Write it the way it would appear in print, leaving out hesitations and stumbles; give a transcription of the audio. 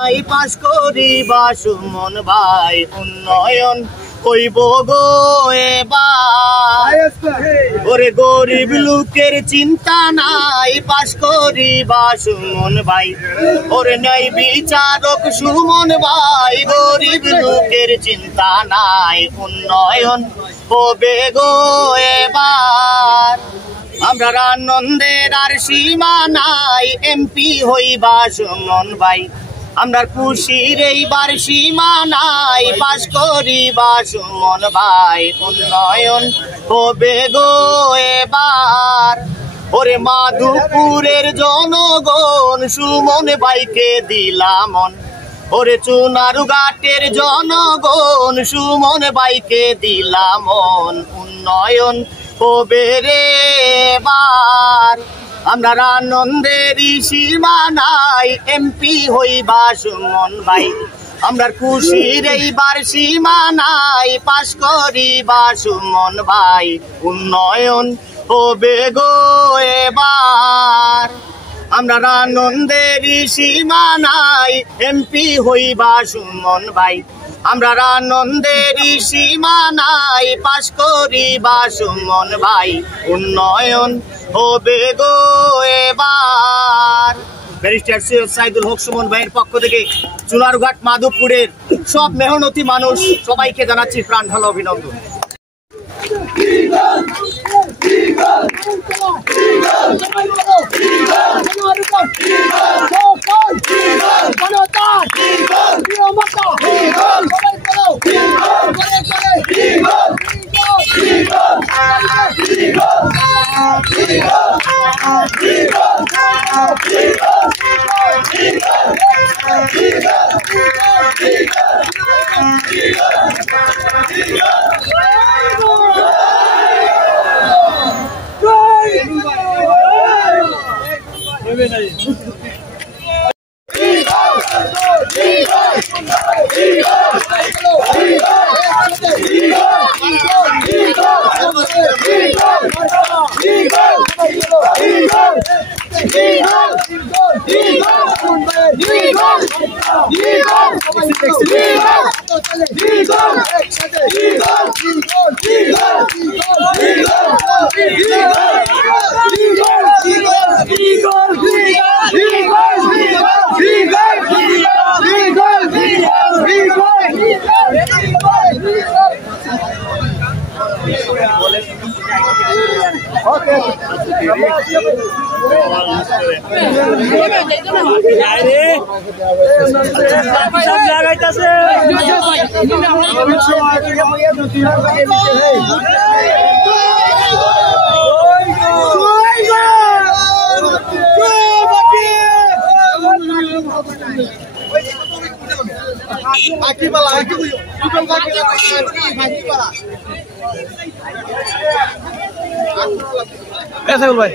পাশ করিবা সুমন ভাই উন্নয়ন কইব গো এবার ওরে গরিব লোকের চিন্তা নাই পাশ করিবা সুমন ভাই ওরে ন্যায় বিচারক সুমন ভাই গরিব লোকের চিন্তা নাই উন্নয়ন হবে গো এবার আমরা আনন্দের আর সীমা নাই এমপি হইবা সুমন ভাই আমরা খুশির এইবার সীমা নাই পাশ করিবা সুমন ভাই উন্নয়ন হবে গো এবার ওরে মাধুপুরের জনগণ সুমন ভাইকে দিলাম ওরে চুনারুঘাটের জনগণ সুমন ভাইকে দিলাম উন্নয়ন হবে রে এবার আমরা আনন্দেরই সীমা নাই এমপি হইবা সুমন ভাই আমরা খুশির এইবার সীমা নাই পাশ করিবা সুমন ভাই উন্নয়ন হবে গো এবার আমরা আনন্দেরই সীমা নাই এমপি হইবা সুমন ভাই আমরা আনন্দেরই সীমা নাই পাশ করিবা সুমন ভাই উন্নয়ন হবে গো এবার ব্যারিস্টার সৈয়দ সাইদুল হক সুমন ভাইয়ের পক্ষ থেকে চুনারুঘাট মাধবপুরের সব মেহনতি মানুষ সবাইকে জানাচ্ছি প্রাণ ঢালা অভিনন্দন। ভাই